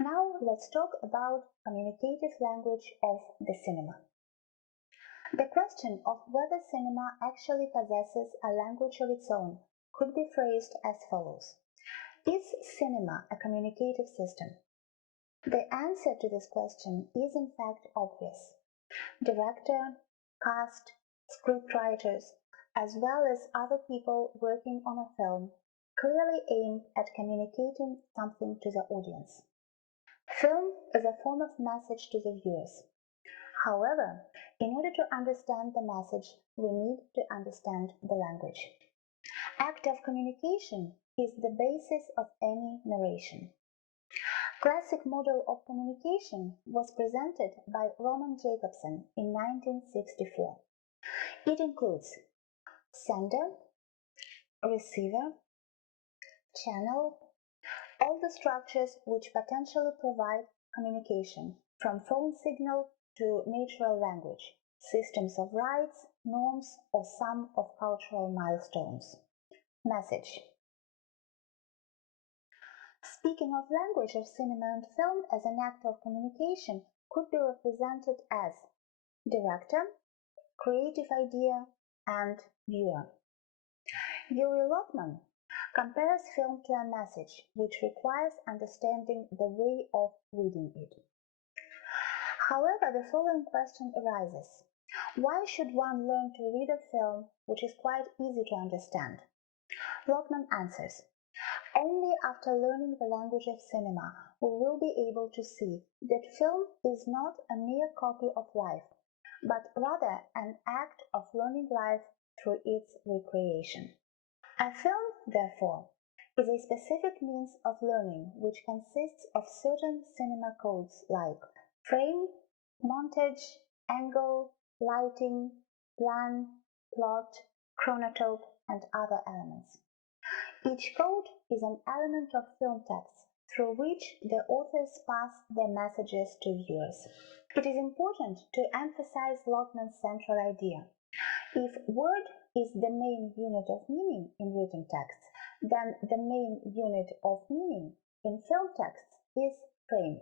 Now let's talk about communicative language of the cinema. The question of whether cinema actually possesses a language of its own could be phrased as follows. Is cinema a communicative system? The answer to this question is in fact obvious. Director, cast, scriptwriters, as well as other people working on a film clearly aim at communicating something to the audience. Film is a form of message to the viewers. However, in order to understand the message, we need to understand the language. Act of communication is the basis of any narration. Classic model of communication was presented by Roman Jakobson in 1964. It includes sender, receiver, channel, all the structures which potentially provide communication, from phone signal to natural language, systems of rights, norms, or sum of cultural milestones. Message. Speaking of language of cinema and film as an act of communication could be represented as director, creative idea, and viewer. Yuri Lokman compares film to a message which requires understanding the way of reading it. However, the following question arises. Why should one learn to read a film which is quite easy to understand? Lokman answers, only after learning the language of cinema we will be able to see that film is not a mere copy of life, but rather an act of learning life through its recreation. A film, therefore, is a specific means of learning which consists of certain cinema codes like frame, montage, angle, lighting, plan, plot, chronotope, and other elements. Each code is an element of film text through which the authors pass their messages to viewers. It is important to emphasize Lokman's central idea. If word is the main unit of meaning in written texts, then the main unit of meaning in film texts is frame.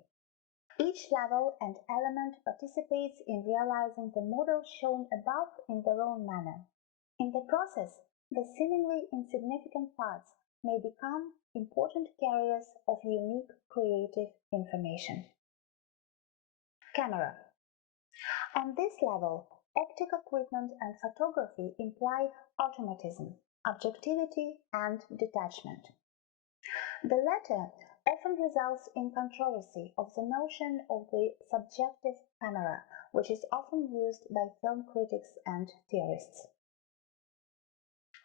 Each level and element participates in realizing the model shown above in their own manner. In the process, the seemingly insignificant parts may become important carriers of unique creative information. Camera. On this level, optic equipment and photography imply automatism, objectivity, and detachment. The latter often results in controversy of the notion of the subjective camera, which is often used by film critics and theorists.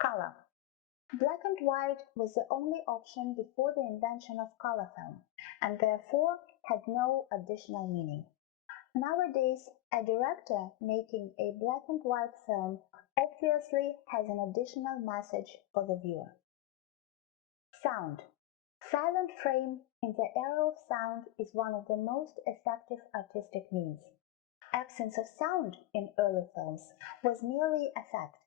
Color. Black and white was the only option before the invention of color film, and therefore had no additional meaning. Nowadays, a director making a black and white film obviously has an additional message for the viewer. Sound. Silent frame in the era of sound is one of the most effective artistic means. Absence of sound in early films was merely a fact.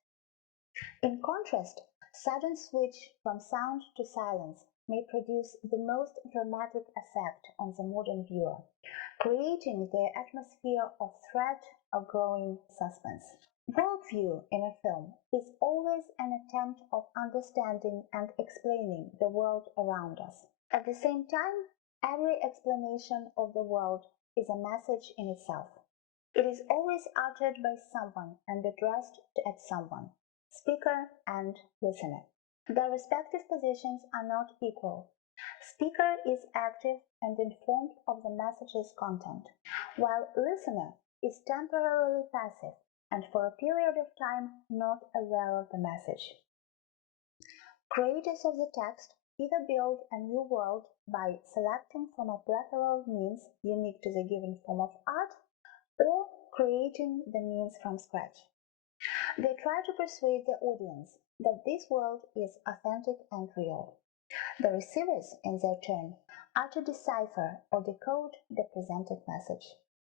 In contrast, sudden switch from sound to silence may produce the most dramatic effect on the modern viewer, creating the atmosphere of threat or growing suspense. Worldview in a film is always an attempt of understanding and explaining the world around us. At the same time, every explanation of the world is a message in itself. It is always uttered by someone and addressed at someone, speaker and listener. Their respective positions are not equal. Speaker is active and informed of the message's content, while listener is temporarily passive and for a period of time not aware of the message. Creators of the text either build a new world by selecting from a plethora of means unique to the given form of art, or creating the means from scratch. They try to persuade the audience that this world is authentic and real. The receivers, in their turn, are to decipher or decode the presented message.